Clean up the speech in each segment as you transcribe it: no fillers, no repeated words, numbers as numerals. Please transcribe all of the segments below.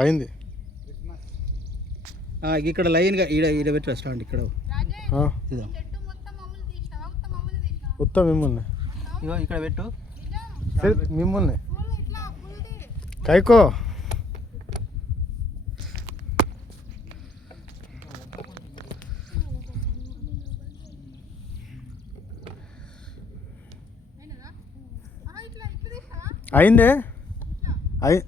అయింది. ఇక్కడ లైన్గా ఈడ ఈడ పెట్టరా స్టాండ్ ఇక్కడ ఉత్తం మిమ్మల్ని ఇగో ఇక్కడ పెట్టు మిమ్మల్ని కైకో అయిందే అయి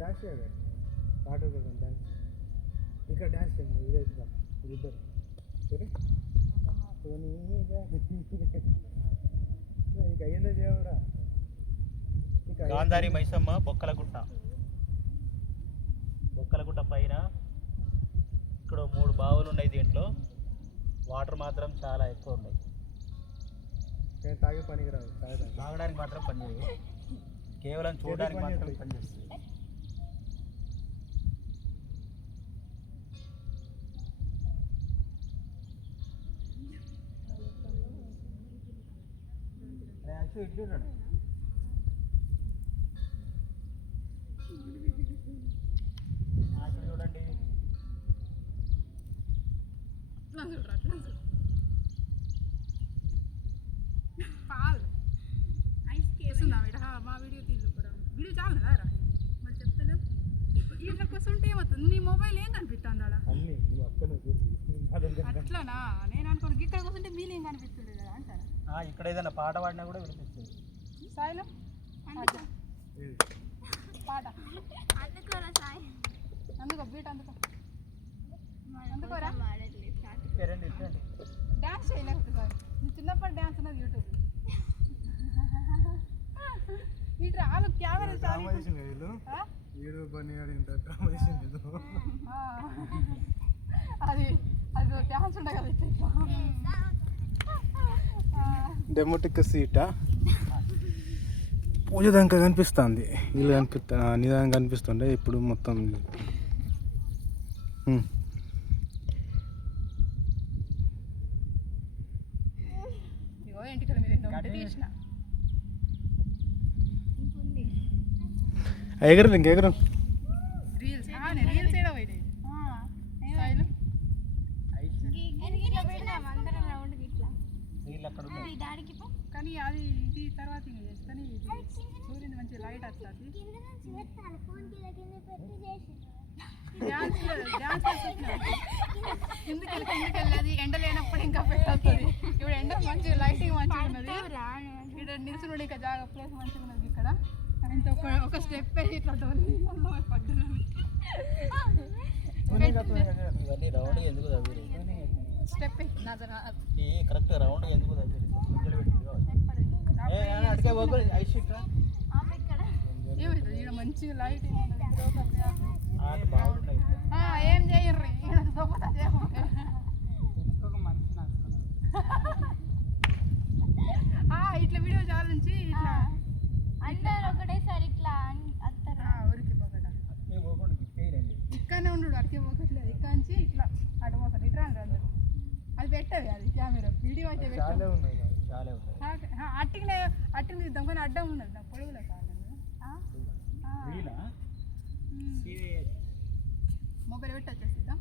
డాన్స్ చేయాలి పాట డాన్స్ ఇక్కడ డాన్స్ చేయండి ఇద్దరు సరే నీకు అయ్యిందో చేయవురా. గాంధారి మైసమ్మ బొక్కలగుట్ట పైన ఇక్కడ 3 బావులు ఉన్నాయి. దీంట్లో వాటర్ మాత్రం చాలా ఎక్కువ ఉన్నాయి. తాగే పనికి రాదు, తాగడానికి మాత్రం పనిచేయదు, కేవలం చూడడానికి మాత్రం పనిచేస్తుంది. చూడండి మా వీడియో వీడియో చాలు కదా మరి చెప్తాను. ఇట్లా కూర్చుంటే ఏమవుతుంది, నీ మొబైల్ ఏం కనిపిస్తుంది అలా అట్లానా? నేను అనుకోను ఇక్కడ కూర్చుంటే మీలు ఏం కనిపిస్తుంది కదా అంటారా. ఇక్కడ ఏదైనా పాట పాడినా కూడా వినిపిస్తుంది. సాయిలో పాట అందుకో బీట్ అందుకోరా డ్యాన్స్ చేయలేకపోతే సార్. నీ చిన్నప్పటి డ్యాన్స్ ఉన్నది యూట్యూబ్ ఇట్లా వాళ్ళు కెమెరా అది అది డ్యాన్స్ ఉండే కదా ఇట్లా డెమోటిక్ సీటా పూజ దాకా కనిపిస్తుంది, వీళ్ళు నిదానం కనిపిస్తుండే. ఇప్పుడు మొత్తం ఎగరు ఇంకెగరు కానీ అది ఇది తర్వాత కానీ సూర్యుని మంచి లైట్ వస్తుంది. ఎందుకెళ్ళి ఎండ లేనప్పుడు ఇంకా పెట్టవుతుంది. ఇప్పుడు ఎండ మంచి లైటింగ్ మంచిగా ఉన్నది. ఇక్కడ నిల్చున్నాడు, ఇంకా జాగా ప్లేస్ మంచిగా ఉన్నది. ఇక్కడ ఇంత ఒక స్టెప్ వేసి ఇట్లా స్టెప్ కరెక్ట్ రౌండ్ ఎందుకు ఏమైతుంది ఇక్కడ మంచిగా లైట్ ఏం చేయర్రీ ఇట్లా వీడియో చాలా నుంచి ఇట్లా అందరు ఒకటేసారి ఇట్లా ఊరికి పోకట ఇక్కడనే ఉండు, అడిగే పోకట్లేదు. ఇక్కడ నుంచి ఇట్లా అటు పోతాడు, ఇట్లా అంటారు. అది పెట్టదు, అది కెమెరా వీడియో అయితే అట్టిని తీద్దాం కానీ అడ్డం ఉండదు. నాకు పొడుగులే కాదు మొబైల్ పెట్టి వచ్చేసిద్దాం.